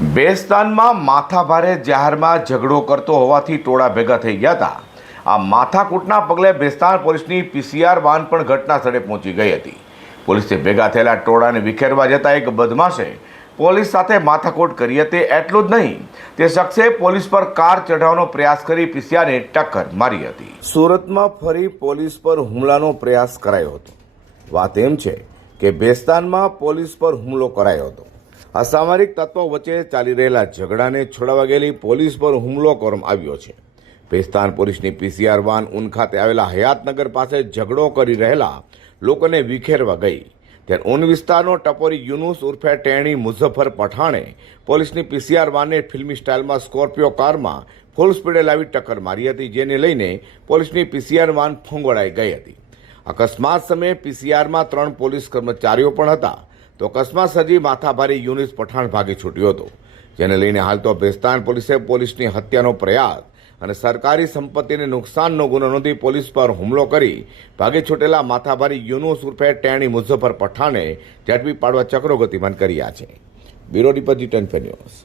બેસ્તાનમાં માથાભારે જાહેરમાં ઝઘડો કરતો હોવાથી ટોળા ભેગા થઈ ગયા હતા. આ માથાકૂટના પગલે બેસ્તાન પોલીસની પીસીઆર વાન પણ ઘટના સ્થળે પહોંચી ગઈ હતી. પોલીસે ભેગા થયેલા ટોળાને વિખેરવા જતા એક બદમાશે પોલીસ સાથે માથાકૂટ કરી હતી. એટલું જ નહીં, તે શખ્સે પોલીસ પર કાર ચઢાવવાનો પ્રયાસ કરી પીસીઆરને ટક્કર મારી હતી. સુરતમાં ફરી પોલીસ પર હુમલાનો પ્રયાસ કરાયો હતો. વાત એમ છે કે બેસ્તાનમાં પોલીસ પર હુમલો કરાયો હતો. અસામરિક તત્વો વચ્ચે ચાલી રહેલા ઝઘડાને છોડાવવા ગયેલી પોલીસ પર હુમલો કરવામાં આવ્યો છે. બેસ્તાન પોલીસની પીસીઆર વાન ઉન ખાતે આવેલા હયાતનગર પાસે ઝઘડો કરી રહેલા લોકોને વિખેરવા ગઈ. ત્યારે ઉન વિસ્તારનો ટપોરી યુનુસ ઉર્ફે ટેણી મુઝફ્ફર પઠાણે પોલીસની પીસીઆર વાનને ફિલ્મી સ્ટાઇલમાં સ્કોર્પિયો કારમાં ફૂલ સ્પીડે લાવી ટક્કર મારી હતી, જેને લઈને પોલીસની પીસીઆર વાન ફંગોળાઈ ગઈ હતી. અકસ્માત સમયે પીસીઆરમાં 3 પોલીસ કર્મચારીઓ પણ હતા. તો અકસ્માત સર્જી માથાભારી યુનુસ પઠાણ ભાગી છૂટ્યો હતો, જેને લઈને હાલ તો બેસ્તાન પોલીસે પોલીસની હત્યાનો પ્રયાસ અને સરકારી સંપત્તિને નુકસાનનો ગુનો નોંધી પોલીસ પર હુમલો કરી ભાગી છૂટેલા માથાભારી યુનુસ ઉર્ફે ટેણી મુઝફ્ફર પઠાણે ઝડપી પાડવા ચક્રો ગતિમાન કર્યા છે. Bureau report G10 news.